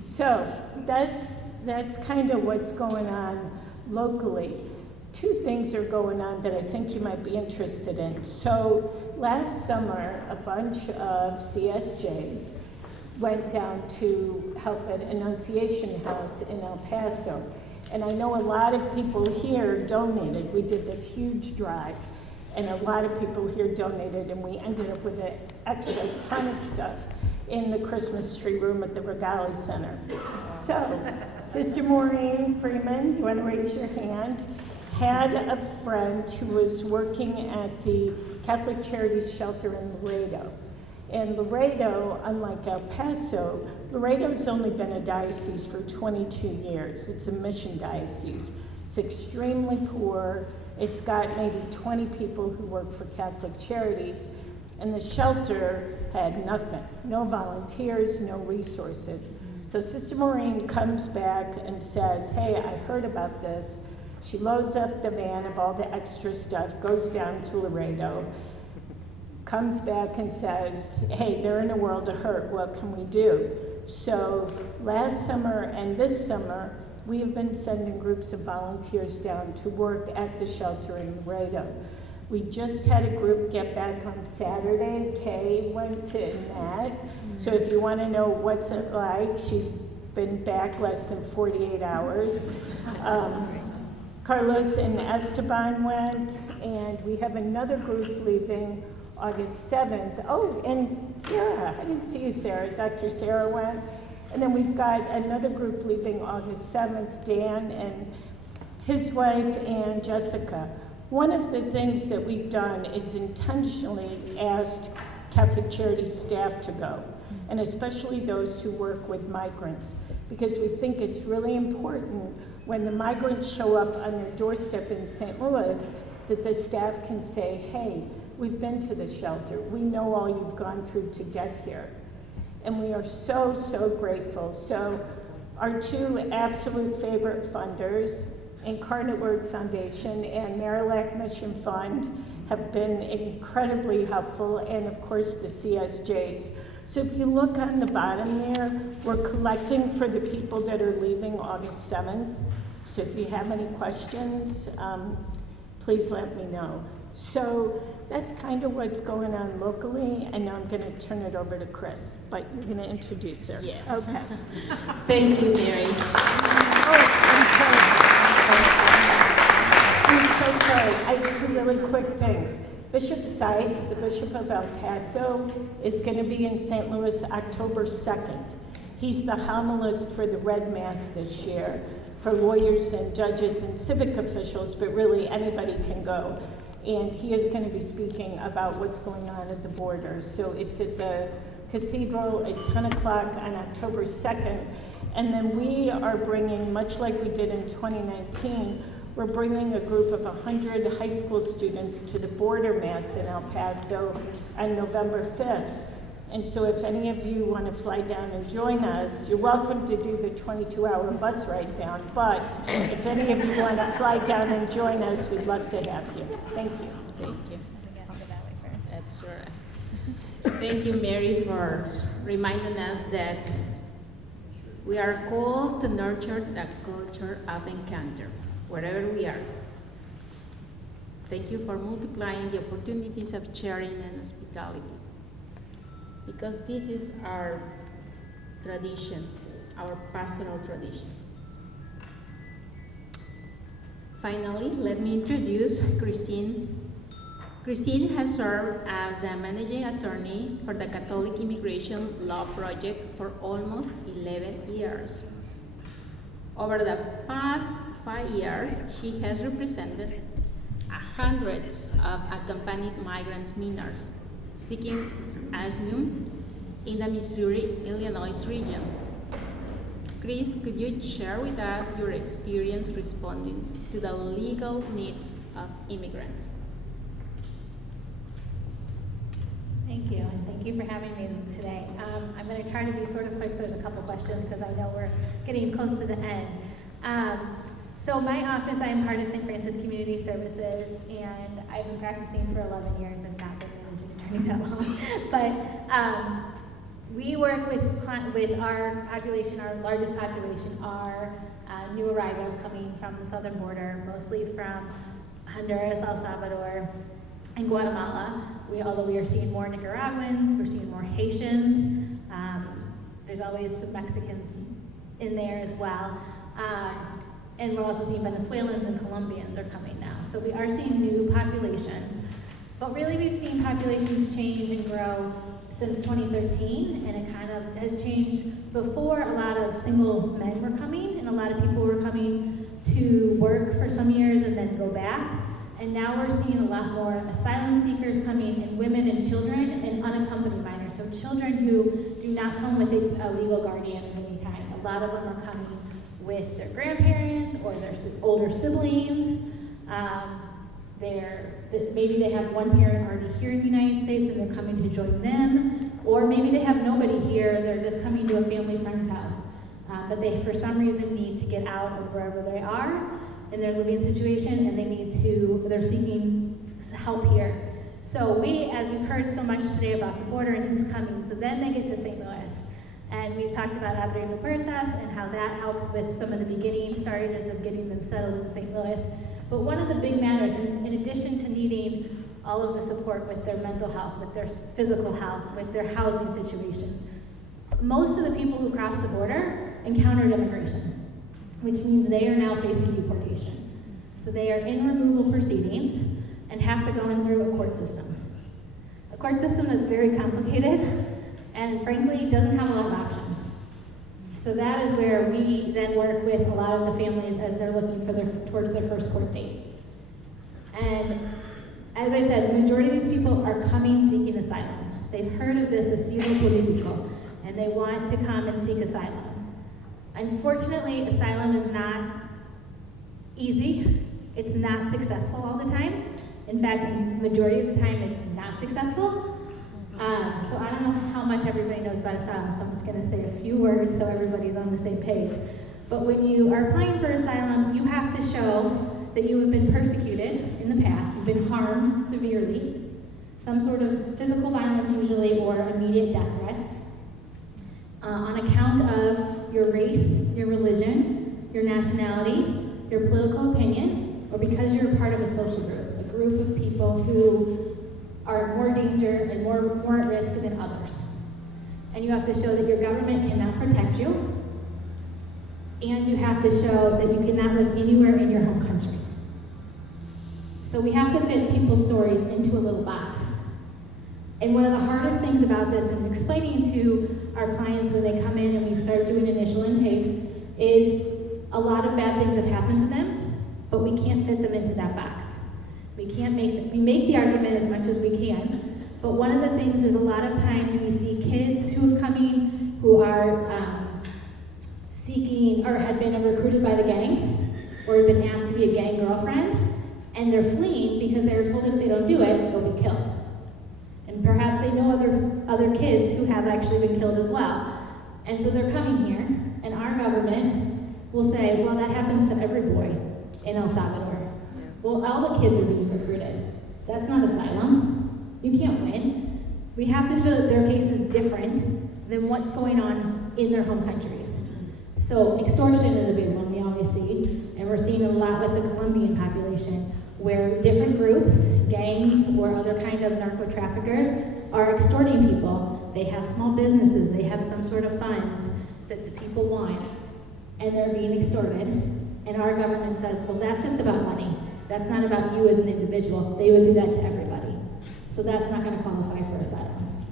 So that's kind of what's going on locally. Two things are going on that I think you might be interested in. So last summer, a bunch of CSJs went down to help at Annunciation House in El Paso. And I know a lot of people here donated. We did this huge drive, and a lot of people here donated, and we ended up with an extra ton of stuff in the Christmas tree room at the Regali Center. So, Sister Maureen Freeman, you want to raise your hand, had a friend who was working at the Catholic Charities Shelter in Laredo. And Laredo, unlike El Paso, Laredo's only been a diocese for 22 years. It's a mission diocese. It's extremely poor. It's got maybe 20 people who work for Catholic Charities. And the shelter had nothing, no volunteers, no resources. So Sister Maureen comes back and says, hey, I heard about this. She loads up the van of all the extra stuff, goes down to Laredo, comes back and says, hey, they're in a world of hurt, what can we do? So last summer and this summer, we have been sending groups of volunteers down to work at the shelter in Laredo. We just had a group get back on Saturday. Kay went to Nat. So if you want to know what's it like, she's been back less than 48 hours. Carlos and Esteban went, and we have another group leaving August 7th. Oh, and Sarah, I didn't see you, Sarah. Dr. Sarah went. And then we've got another group leaving August 7th, Dan and his wife and Jessica. One of the things that we've done is intentionally asked Catholic Charities staff to go, and especially those who work with migrants, because we think it's really important when the migrants show up on their doorstep in St. Louis that the staff can say, hey, we've been to the shelter. We know all you've gone through to get here. And we are so, so grateful. So our two absolute favorite funders, Incarnate Word Foundation and Marillac Mission Fund, have been incredibly helpful, and of course the CSJs. So if you look on the bottom there, we're collecting for the people that are leaving August 7th. So if you have any questions, please let me know. So that's kind of what's going on locally, and now I'm going to turn it over to Chris, but you're going to introduce her. Yeah. Okay. Thank you, Mary. I'm so sorry. I have two really quick things. Bishop Sides, the Bishop of El Paso, is going to be in St. Louis October 2nd. He's the homilist for the Red Mass this year for lawyers and judges and civic officials, but really anybody can go. And he is going to be speaking about what's going on at the border. So it's at the Cathedral at 10 o'clock on October 2nd. And then we are bringing, much like we did in 2019, we're bringing a group of 100 high school students to the border mass in El Paso on November 5th. And so if any of you want to fly down and join us, you're welcome to do the 22-hour bus ride down. But if any of you want to fly down and join us, we'd love to have you. Thank you. Thank you. That's right. Thank you, Mary, for reminding us that we are called to nurture the culture of encounter, wherever we are. Thank you for multiplying the opportunities of sharing and hospitality. Because this is our tradition, our pastoral tradition. Finally, let me introduce Christine. Christine has served as the managing attorney for the Catholic Immigration Law Project for almost 11 years. Over the past 5 years, she has represented hundreds of accompanied migrants minors seeking asylum in the Missouri-Illinois region. Chris, could you share with us your experience responding to the legal needs of immigrants? Thank you, and thank you for having me today. I'm going to try to be sort of quick, so there's a couple questions because I know we're getting close to the end. So my office, I am part of St. Francis Community Services, and I've been practicing for 11 years and not been managing attorney that long. But we work with our population, our largest population are new arrivals coming from the southern border, mostly from Honduras, El Salvador, and Guatemala. Although we are seeing more Nicaraguans, we're seeing more Haitians. There's always some Mexicans in there as well. And we're also seeing Venezuelans and Colombians are coming now. So we are seeing new populations. But really we've seen populations change and grow since 2013, and it kind of has changed. Before, a lot of single men were coming, and a lot of people were coming to work for some years and then go back. And now we're seeing a lot more asylum seekers coming, and women and children and unaccompanied minors. So children who do not come with a legal guardian of any kind. A lot of them are coming with their grandparents or their older siblings. Maybe they have one parent already here in the United States and they're coming to join them. Or maybe they have nobody here, they're just coming to a family friend's house. But they, for some reason, need to get out of wherever they are in their living situation, and they're seeking help here. So we, as we've heard so much today about the border and who's coming, so then they get to St. Louis. And we've talked about Abriendo Puertas and how that helps with some of the beginning stages of getting them settled in St. Louis. But one of the big matters, in addition to needing all of the support with their mental health, with their physical health, with their housing situation, most of the people who cross the border encountered immigration, which means they are now facing deportation. So they are in removal proceedings and have to go in through a court system. A court system that's very complicated and frankly doesn't have a lot of options. So that is where we then work with a lot of the families as they're looking towards their first court date. And as I said, the majority of these people are coming seeking asylum. They've heard of this asilo político, and they want to come and seek asylum. Unfortunately, asylum is not easy. It's not successful all the time. In fact, the majority of the time, it's not successful. So I don't know how much everybody knows about asylum, so I'm just going to say a few words so everybody's on the same page. But when you are applying for asylum, you have to show that you have been persecuted in the past, you've been harmed severely, some sort of physical violence usually, or immediate death threats, on account of your race, your religion, your nationality, your political opinion, or because you're part of a social group, a group of people who are more danger and more at risk than others. And you have to show that your government cannot protect you, and you have to show that you cannot live anywhere in your home country. So we have to fit people's stories into a little box. And one of the hardest things about this, and explaining to our clients when they come in and we start doing initial intakes, is a lot of bad things have happened to them, but we can't fit them into that box. We make the argument as much as we can, but one of the things is a lot of times we see kids who have come in who are seeking or had been recruited by the gangs or have been asked to be a gang girlfriend, and they're fleeing because they were told if they don't do it, they'll be killed. And perhaps they know other other kids who have actually been killed as well. And so they're coming here, and our government will say, well, that happens to every boy in El Salvador. Well, all the kids are being recruited. That's not asylum. You can't win. We have to show that their case is different than what's going on in their home countries. So extortion is a big one we always see, and we're seeing a lot with the Colombian population, where different groups, gangs, or other kind of narco traffickers are extorting people. They have small businesses, they have some sort of funds that the people want, and they're being extorted. And our government says, well, that's just about money. That's not about you as an individual. They would do that to everybody. So that's not going to qualify for asylum.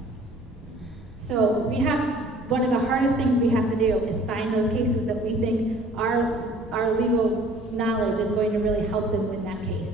So we have, one of the hardest things we have to do is find those cases that we think our legal knowledge is going to really help them win that case.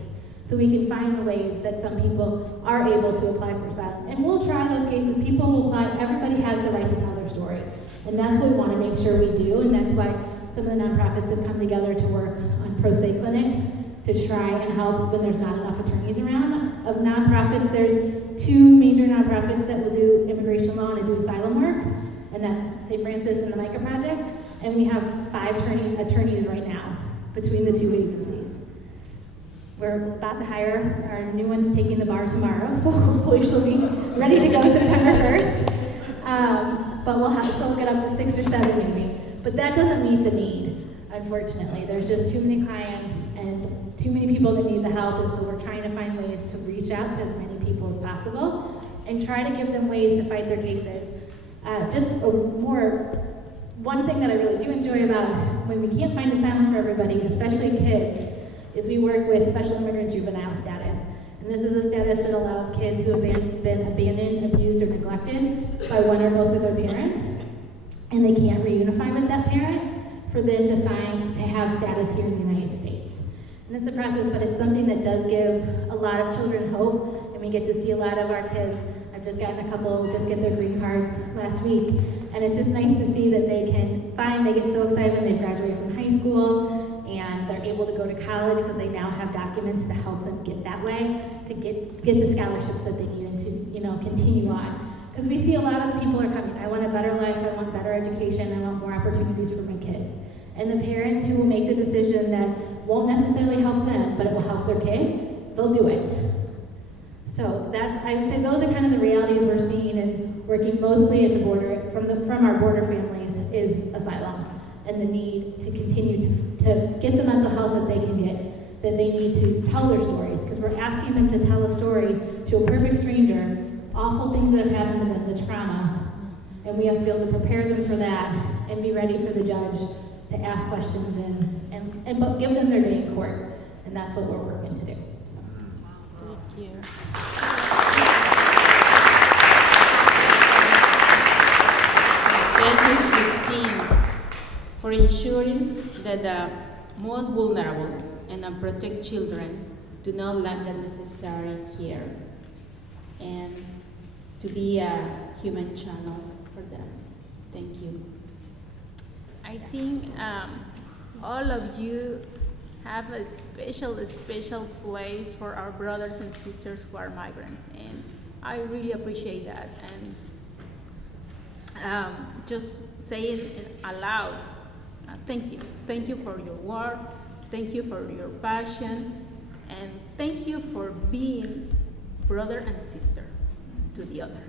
So we can find the ways that some people are able to apply for asylum. And we'll try those cases. People will apply. Everybody has the right to tell their story. And that's what we want to make sure we do. And that's why some of the nonprofits have come together to work on pro se clinics to try and help when there's not enough attorneys around. Of nonprofits, there's 2 major nonprofits that will do immigration law and do asylum work. And that's St. Francis and the Micah Project. And we have 5 attorneys right now between the 2 agencies. We're about to hire, our new one's taking the bar tomorrow, so hopefully she'll be ready to go September 1st. But we'll get up to 6 or 7 maybe. But that doesn't meet the need, unfortunately. There's just too many clients and too many people that need the help, and so we're trying to find ways to reach out to as many people as possible and try to give them ways to fight their cases. One thing that I really do enjoy about when we can't find asylum for everybody, especially kids, is we work with special immigrant juvenile status. And this is a status that allows kids who have been abandoned, abused, or neglected by one or both of their parents, and they can't reunify with that parent, for them to have status here in the United States. And it's a process, but it's something that does give a lot of children hope, and we get to see a lot of our kids. I've just gotten a couple just get their green cards last week, and it's just nice to see that they get so excited when they graduate from high school, and they're able to go to college because they now have documents to help them get that way, to get the scholarships that they need and to continue on. Because we see a lot of the people are coming, I want a better life, I want better education, I want more opportunities for my kids. And the parents who will make the decision that won't necessarily help them, but it will help their kid, they'll do it. So I would say those are kind of the realities we're seeing and working mostly at the border, from our border families, is asylum and the need to continue to get the mental health that they can get, that they need to tell their stories, because we're asking them to tell a story to a perfect stranger, awful things that have happened to them, the trauma, and we have to be able to prepare them for that and be ready for the judge to ask questions and give them their day in court, and that's what we're working to do. So. Thank you. Thank you, Christine, for ensuring that the most vulnerable and unprotected children do not lack the necessary care, and to be a human channel for them. Thank you. I think all of you have a special place for our brothers and sisters who are migrants, and I really appreciate that. And just saying it aloud, thank you for your work, thank you for your passion, and thank you for being brother and sister to the other.